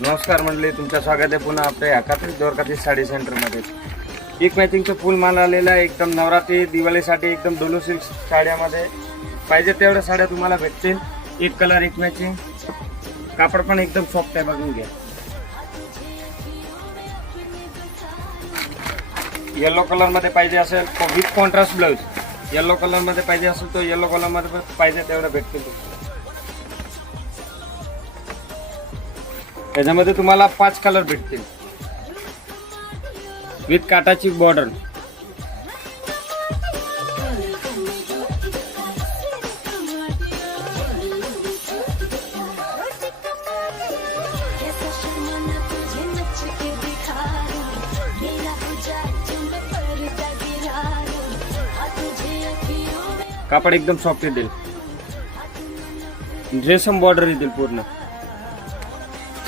नमस्कार मंडळी, तुमचं स्वागत आहे पुन्हा आपल्या एकात्रित द्वारकाधीश साडी सेंटरमध्ये। एक मॅचिंगचं फुल माल आलेला आहे एकदम नवरात्री दिवाळीसाठी एकदम डोलो सिल्क साड्यामध्ये पाहिजे तेवढ्या साड्या तुम्हाला भेटतील। एक कलर एक मॅचिंग, कापड पण एकदम सॉफ्ट आहे, बघून घ्या। येलो कलर मध्ये पाहिजे असेल with contrast blouse, yellow colour मध्ये पाहिजे असेल तो येलो कलर मध्ये पाहिजे तेवढं भेटतील। त्याच्यामध्ये तुम्हाला 5 कलर भेटतील विथ काटाची बॉर्डर। कापड एकदम सॉफ्ट येईल, ड्रेसम बॉर्डर येतील पूर्ण।